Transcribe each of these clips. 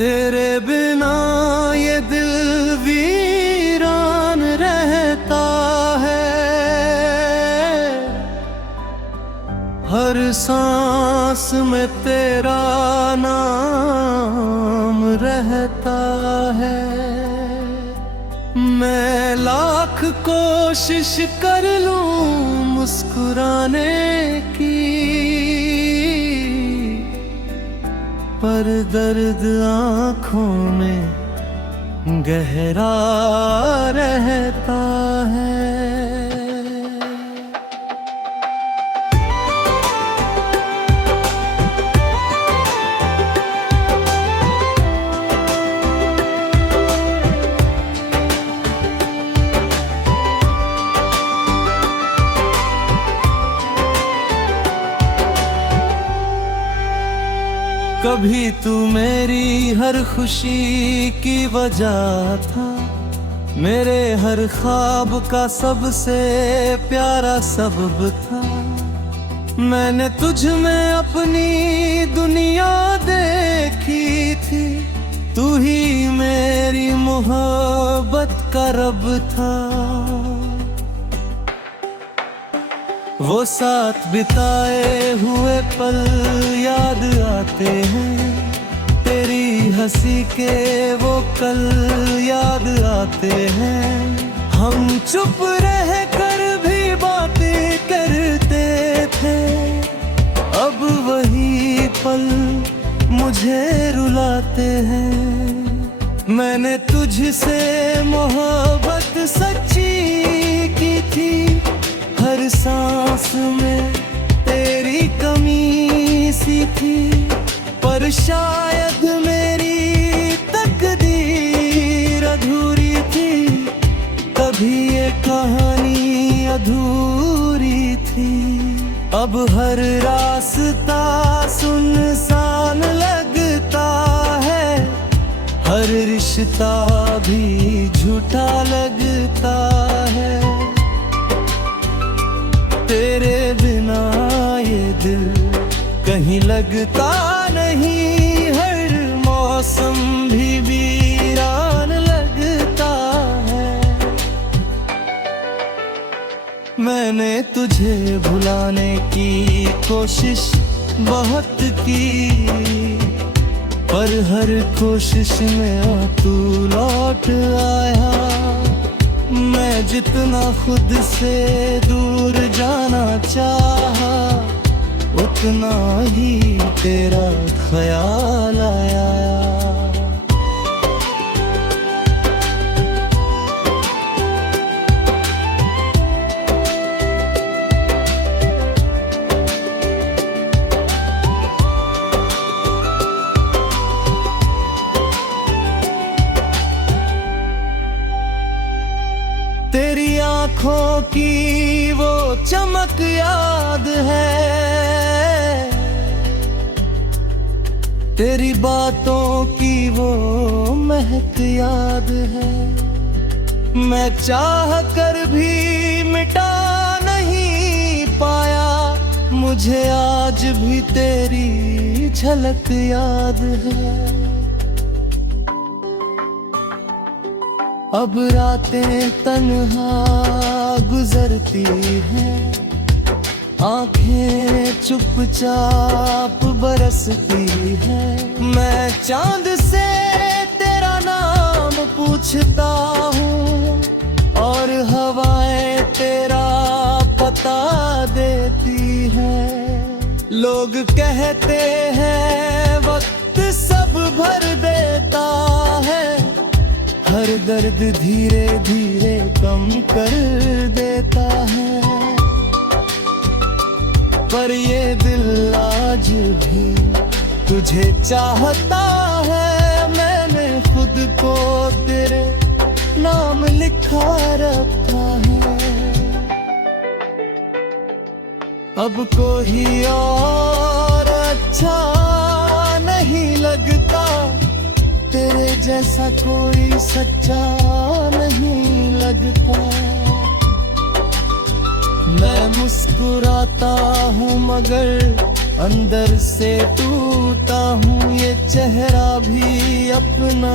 तेरे बिना ये दिल वीरान रहता है, हर सांस में तेरा नाम रहता है। मैं लाख कोशिश कर लूं मुस्कुराने की, पर दर्द आँखों में गहरा रहता है। कभी तू मेरी हर खुशी की वजह था, मेरे हर ख्वाब का सबसे प्यारा सबब था। मैंने तुझ में अपनी दुनिया देखी थी, तू ही मेरी मोहब्बत का रब था। वो साथ बिताए हुए पल याद आते हैं, तेरी हंसी के वो कल याद आते हैं। हम चुप रह कर भी बातें करते थे, अब वही पल मुझे रुलाते हैं। मैंने तुझसे मोहब्बत सच्ची की थी, हर सांस में तेरी कमी सी थी। पर शायद मेरी तकदीर अधूरी थी, तभी ये कहानी अधूरी थी। अब हर रास्ता सुनसान लगता है, हर रिश्ता भी झूठा लगता है। तेरे बिना ये दिल कहीं लगता नहीं, हर मौसम भी वीरान लगता है। मैंने तुझे भुलाने की कोशिश बहुत की, पर हर कोशिश में तू लौट आया। मैं जितना खुद से दूर जाना चाहा, उतना ही तेरा ख्याल आया। तेरी आँखों की वो चमक याद है, तेरी बातों की वो महक याद है। मैं चाह कर भी मिटा नहीं पाया, मुझे आज भी तेरी झलक याद है। अब रातें तन्हा गुजरती हैं, आंखें चुपचाप बरसती हैं। मैं चांद से तेरा नाम पूछता हूँ, और हवाएं तेरा पता देती हैं। लोग कहते हैं वक्त सब भर देता है, हर दर्द धीरे धीरे कम कर देता है। पर ये दिल आज भी तुझे चाहता है, मैंने खुद को तेरे नाम लिखा रखा है। अब कोई और अच्छा नहीं लगता, तेरे जैसा कोई सच्चा नहीं लगता। मैं मुस्कुराता हूँ मगर अंदर से टूटा हूँ, ये चेहरा भी अपना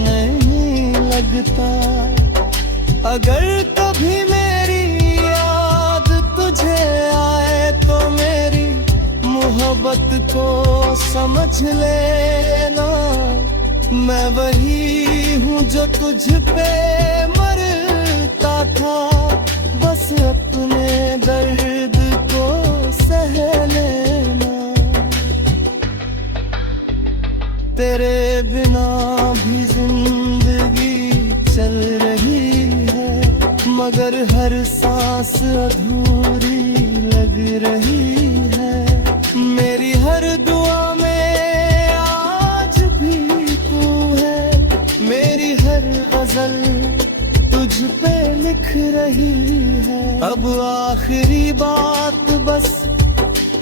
नहीं लगता। अगर कभी मेरी याद तुझे आए तो मेरी मोहब्बत को समझ लेना। मैं वही हूँ जो तुझ पे मरता था, बस अपने दर्द को सह लेना। तेरे बिना भी जिंदगी चल रही है, मगर हर सांस अधूरी लग रही है। मेरी हर दुआ में आज भी तू है, मेरी हर गजल तुझ पे लिख रही है। अब आखिरी बात बस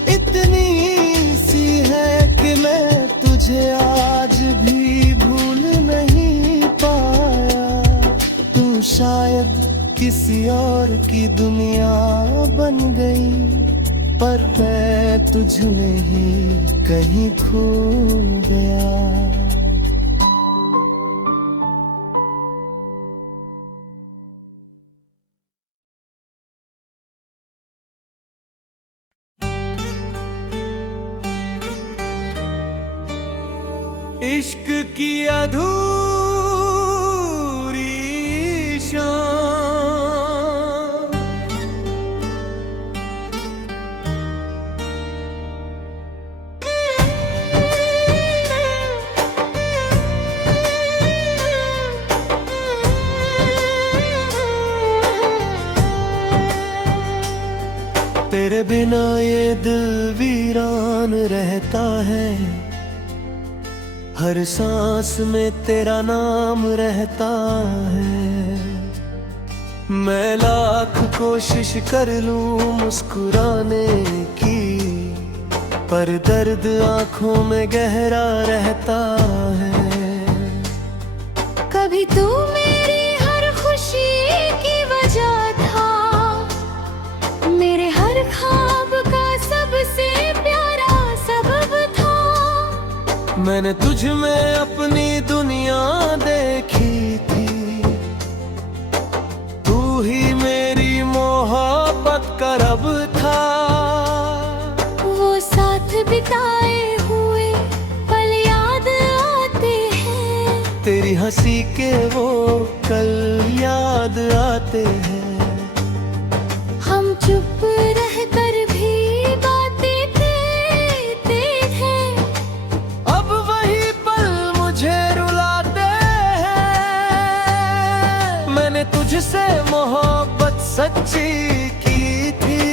इतनी सी है कि मैं तुझे आज भी भूल नहीं पाया। तू शायद किसी और की दुनिया बन गई, पर मैं तुझ में ही कहीं खो गया। इश्क की अधूरी शाम, तेरे बिना ये दिल वीरान रहता है। हर सांस में तेरा नाम रहता है। मैं लाख कोशिश कर लूं मुस्कुराने की, पर दर्द आंखों में गहरा रहता है। कभी तू मेरी हर खुशी की वजह था, मेरे हर ख्वाब का सबसे प्यारा सबब था। मैंने तुझ में अपनी दुनिया देखी थी, तू ही मेरी मोहब्बत का रब था। वो साथ बिताए हुए पल याद आते हैं, तेरी हंसी के वो कल याद आते हैं। हम चुप रहकर भी बातें करते थे, अब वही पल मुझे रुलाते हैं। मैंने तुझसे मोहब्बत सच्ची की थी,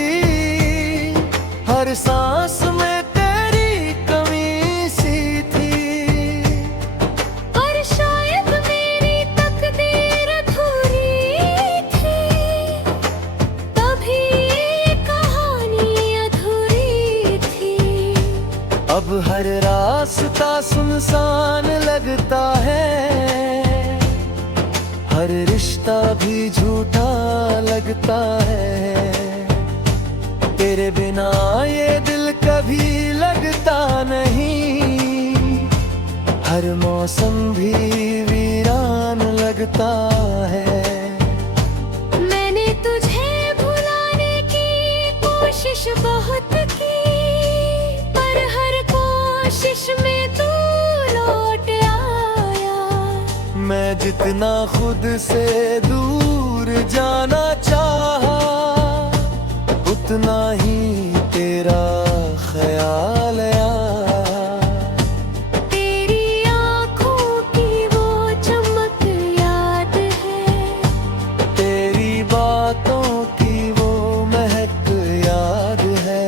हर सांस में तेरी कमी सी थी। पर शायद मेरी तकदीर अधूरी थी, तभी ये कहानी अधूरी थी। अब हर रास्ता सुनसान लगता है, हर रिश्ता भी झूठा लगता है। तेरे बिना ये दिल कभी लगता नहीं, हर मौसम भी वीरान लगता है। मैंने तुझे भुलाने की कोशिश बहुत की, पर हर कोशिश में तू लौट आया। मैं जितना खुद से दूर जाना चाहा, उतना ही तेरा ख्याल आया। तेरी आँखों की वो चमक याद है, तेरी बातों की वो महक याद है।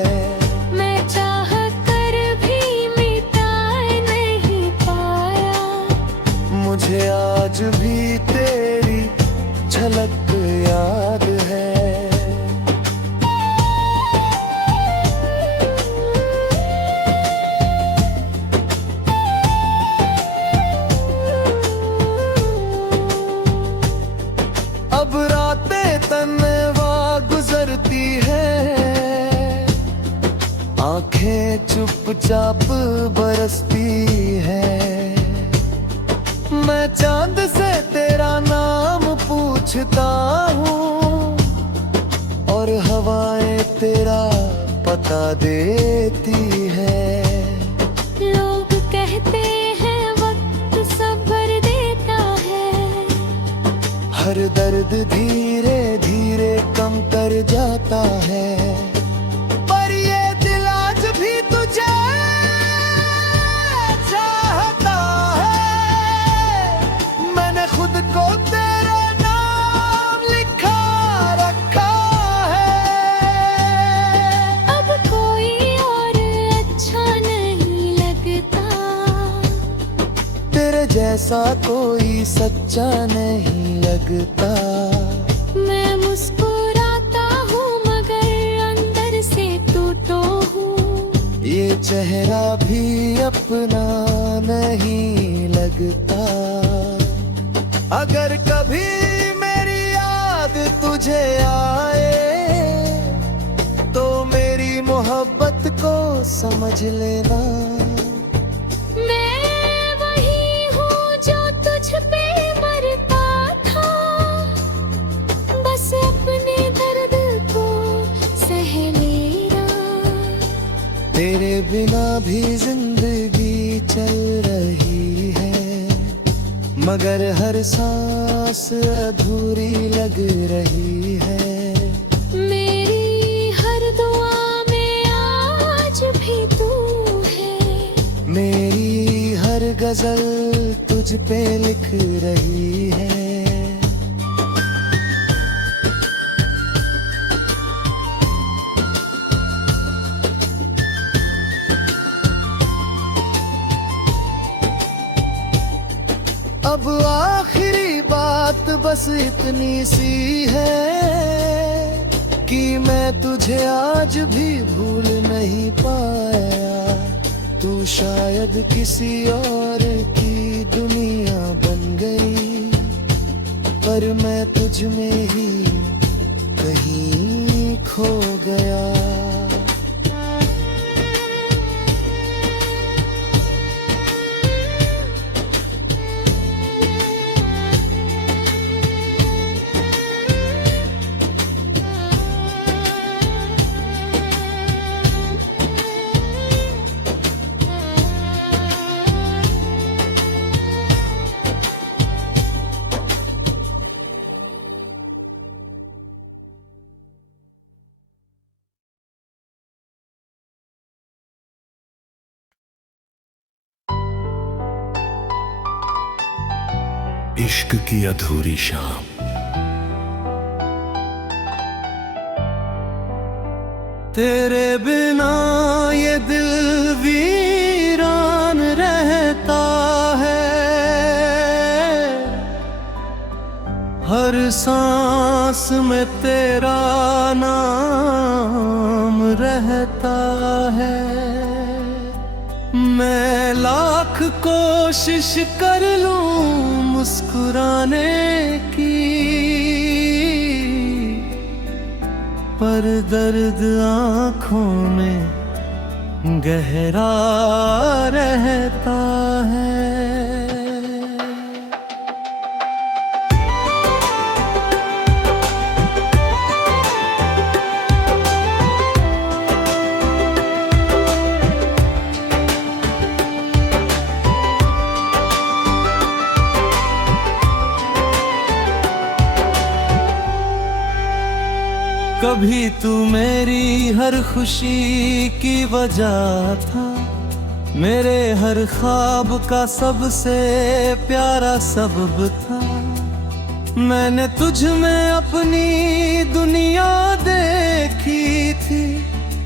मैं चाह कर भी मिटा नहीं पाया। मुझे आज भी तेरी झलक याद है। चुपचाप बरसती है। मैं चांद से तेरा नाम पूछता हूँ और हवाएं तेरा पता देती है। लोग कहते हैं वक्त सब्र देता है, हर दर्द धीरे धीरे कम कर जाता है। पर ये दिल आज भी तुझे चाहता है। मैंने खुद को तेरे नाम लिखा रखा है। अब कोई और अच्छा नहीं लगता, तेरे जैसा कोई सच्चा नहीं लगता। मैं मुस्कुराता हूँ मगर अंदर से तू तो हूँ। ये चेहरा भी अपना नहीं लगता। अगर कभी मेरी याद तुझे आए तो मेरी मोहब्बत को समझ लेना। मैं वही हूँ जो तुझ पे मरता था, बस अपने दर्द को सह लेना। तेरे बिना भी जिंदगी चल रही है, मगर हर सांस अधूरी लग रही है। मेरी हर दुआ में आज भी तू है, मेरी हर गजल तुझ पे लिख रही है। अब आखिरी बात बस इतनी सी है कि मैं तुझे आज भी भूल नहीं पाया। तू शायद किसी और की दुनिया बन गई, पर मैं तुझ में ही कहीं खो गया। इश्क की अधूरी शाम। तेरे बिना ये दिल वीरान रहता है, हर सांस में तेरा नाम रहता है। मैं लाख कोशिश कर लूं मुस्कुराने की, पर दर्द आँखों में गहरा रहता है। कभी तू मेरी हर खुशी की वजह था, मेरे हर ख्वाब का सबसे प्यारा सबब था। मैंने तुझ में अपनी दुनिया देखी थी,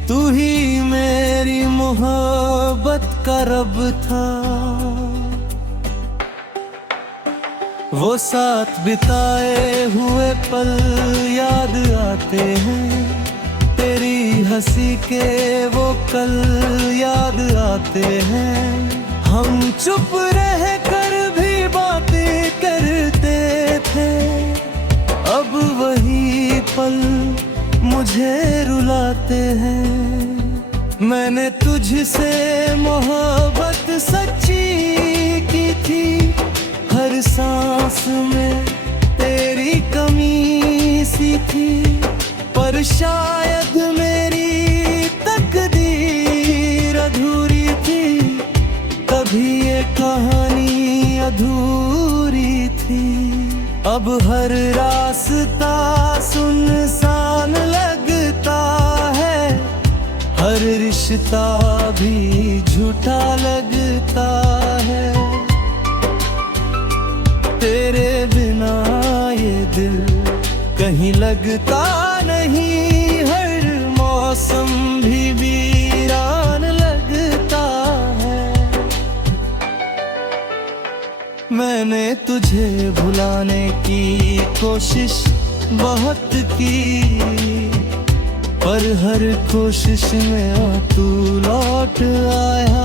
तू ही मेरी मोहब्बत का रब था। वो साथ बिताए हुए पल याद आते हैं, तेरी हंसी के वो कल याद आते हैं। हम चुप रह कर भी बातें करते थे, अब वही पल मुझे रुलाते हैं। मैंने तुझ तुझसे मोहब्बत सच्ची की थी, हर सांस में तेरी कमी सी थी। पर शायद मेरी तकदीर अधूरी थी, तभी ये कहानी अधूरी थी। अब हर रास्ता सुनसान लगता है, हर रिश्ता भी झूठा लगता है। तेरे बिना ये दिल कहीं लगता नहीं, हर मौसम भी वीरान लगता है। मैंने तुझे भुलाने की कोशिश बहुत की, पर हर कोशिश में तू लौट आया।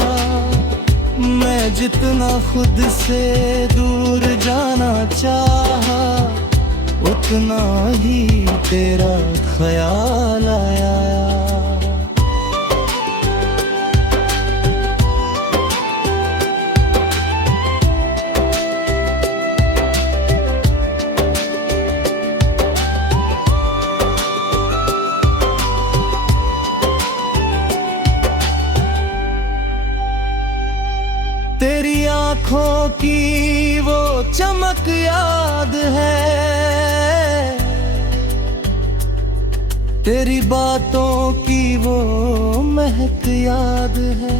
मैं जितना खुद से दूर जाना चाहा, उतना ही तेरा ख्याल आया। तेरी आँखों की वो चमक याद है, तेरी बातों की वो महक याद है।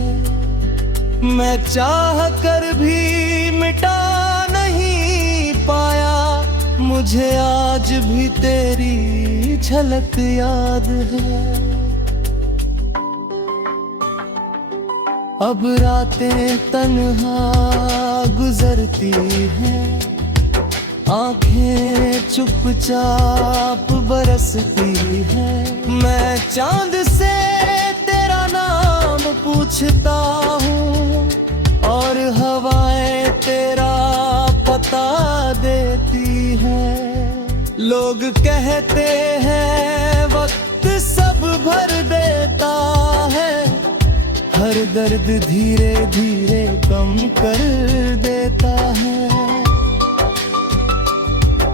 मैं चाह कर भी मिटा नहीं पाया, मुझे आज भी तेरी झलक याद है। अब रातें तन्हा गुजरती हैं, आंखें चुपचाप बरसती हैं। मैं चांद से तेरा नाम पूछता हूँ, और हवाएं तेरा पता देती हैं। लोग कहते हैं वक्त सब भर देता है, हर दर्द धीरे धीरे कम कर देता है।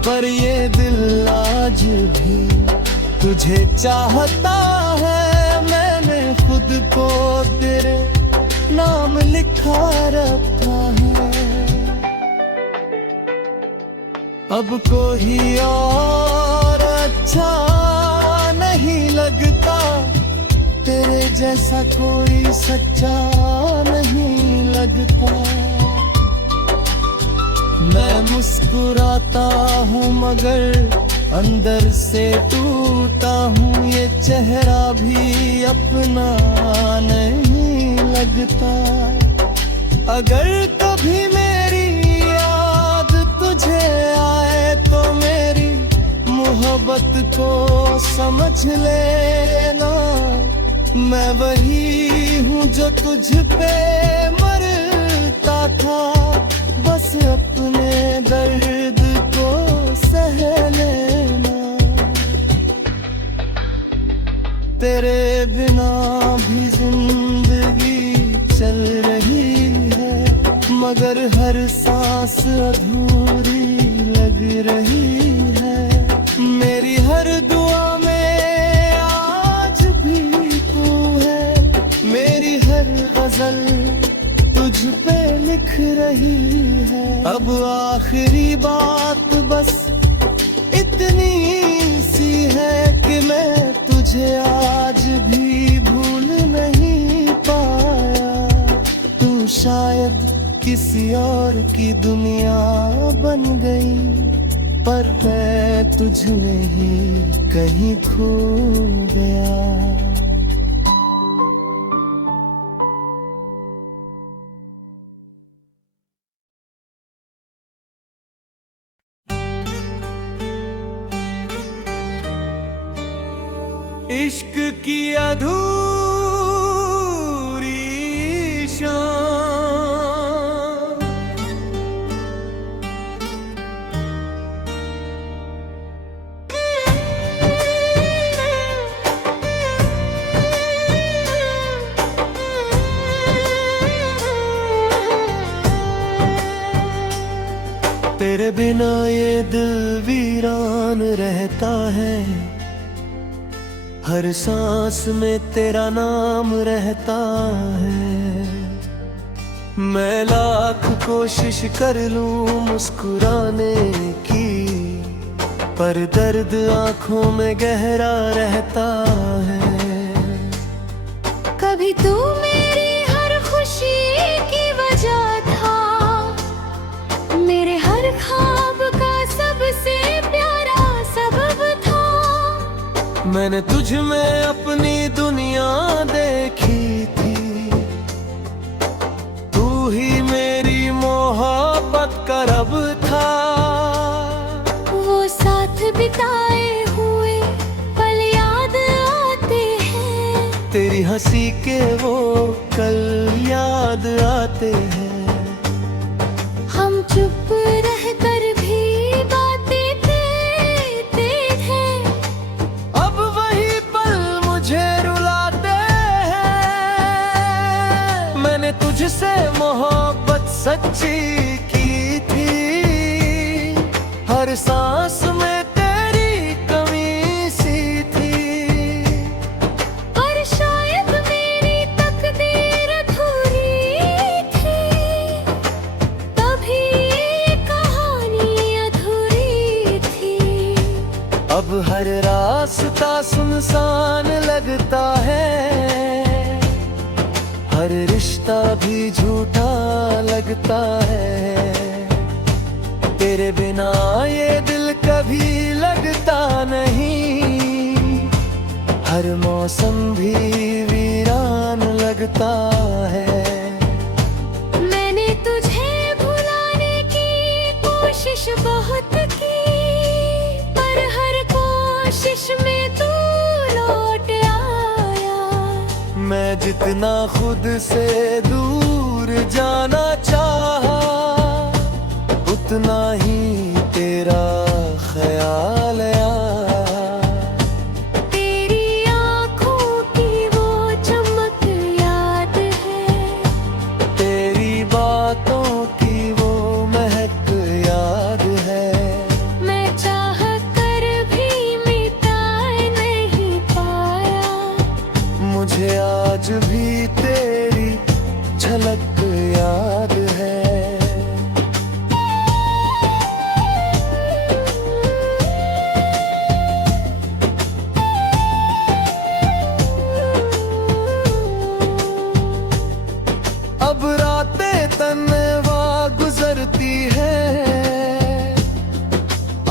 पर ये दिल आज भी तुझे चाहता है, मैंने खुद को तेरे नाम लिखा रखा है। अब कोई और अच्छा नहीं लगता, तेरे जैसा कोई सच्चा नहीं लगता। मैं मुस्कुराता हूँ मगर अंदर से टूटा हूँ, ये चेहरा भी अपना नहीं लगता। अगर कभी मेरी याद तुझे आए तो मेरी मोहब्बत को समझ लेना। मैं वही हूँ जो तुझ पे मरता था, बस अपने दर्द को सह लेना। तेरे बिना भी जिंदगी चल रही है, मगर हर सांस अधूरी लग रही है। मेरी हर दुआ में आज भी तू है, मेरी हर गजल तुझ पे लिख रही है। अब आखिरी बात बस इतनी सी है कि मैं तुझे आज भी भूल नहीं पाया। तू शायद किसी और की दुनिया बन गई, पर मैं तुझ में ही कहीं खो गया। इश्क की अधूरी शाम, तेरे बिना ये दिल वीरान रहता है, हर सांस में तेरा नाम रहता है। मैं लाख कोशिश कर लूं मुस्कुराने की, पर दर्द आंखों में गहरा रहता है। कभी तू मेरी हर खुशी की वजह था, मेरे हर ख्वाब का सबसे प्यारा सबब था। मैंने तुझ में अपनी दुनिया देखी थी, तू ही मेरी मोहब्बत का रब था। वो साथ बिताए हुए पल याद आते हैं, तेरी हंसी के वो कल याद आते हैं। हम चुप रहकर भी बातें करते थे, अब वही पल मुझे रुलाते हैं। मैंने तुझसे मोहब्बत सच्ची की थी, हर सांस में तेरी कमी सी थी। पर शायद मेरी तकदीर अधूरी थी, तभी ये कहानी अधूरी थी। अब हर रास्ता सुनसान लगता है, हर रिश्ता भी झूठा लगता है। तेरे बिना ये दिल कभी लगता नहीं, हर मौसम भी वीरान लगता है। मैंने तुझे भुलाने की कोशिश बहुत की, पर हर कोशिश में तू लौट आया। मैं जितना खुद से दूर जाना चाहा, उतना ही तेरा ख्याल आया। तेरी आँखों की वो चमक याद है, तेरी बातों की वो महक याद है। मैं चाह कर भी मिटा नहीं पाया। मुझे आज भी तेरी झलक याद है। अब रातें तन्हा गुजरती है,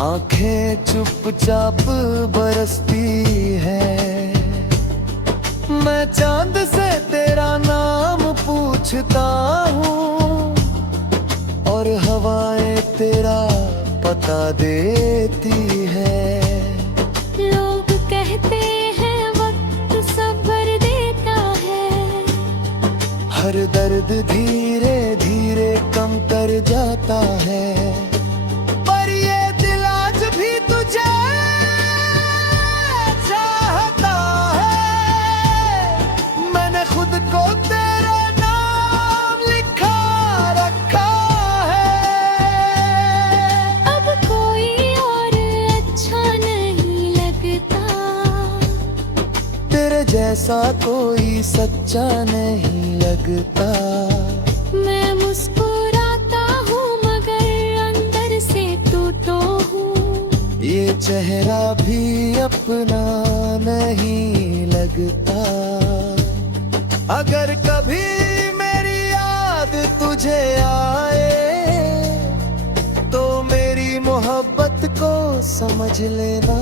आंखें चुपचाप बरसती है। मैं चांद से तेरा नाम पूछता हूँ, और हवाएं तेरा पता देती है। लोग कहते हैं वक्त सब्र देता है, हर दर्द धीरे धीरे कम कर जाता है। पर ये दिल आज भी तुझे चाहता है। मैंने खुद को तेरे नाम लिखा रखा है। अब कोई और अच्छा नहीं लगता, तेरे जैसा कोई सच्चा नहीं लगता। मैं मुस्कुराता हूँ मगर अंदर से तू तो हूँ। ये चेहरा भी अपना नहीं लगता। अगर कभी मेरी याद तुझे आए, तो मेरी मोहब्बत को समझ लेना।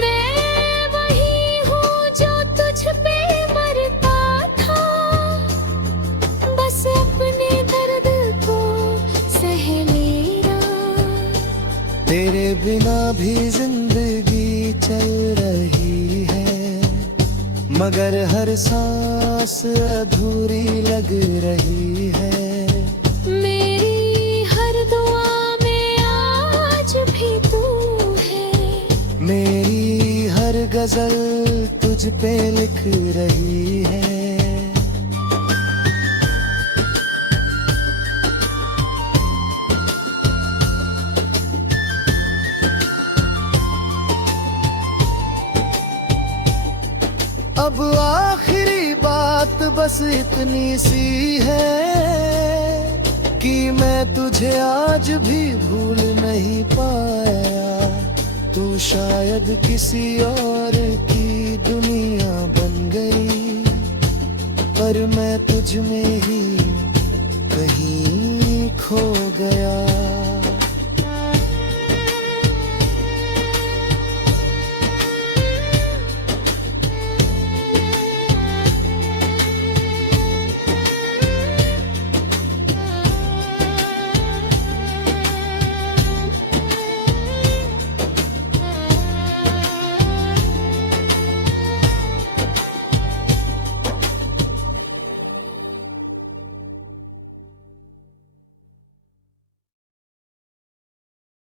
मैं वही हूँ जो तुझ पे मरता था, बस अपने दर्द को सह लेना। तेरे बिना भी जिंदगी चल रही है, मगर हर सांस अधूरी लग रही है। मेरी हर दुआ में आज भी तू है, मेरी हर गजल तुझ पे लिख रही है। बात बस इतनी सी है कि मैं तुझे आज भी भूल नहीं पाया। तू शायद किसी और की दुनिया बन गई, पर मैं तुझ में ही कहीं खो गया।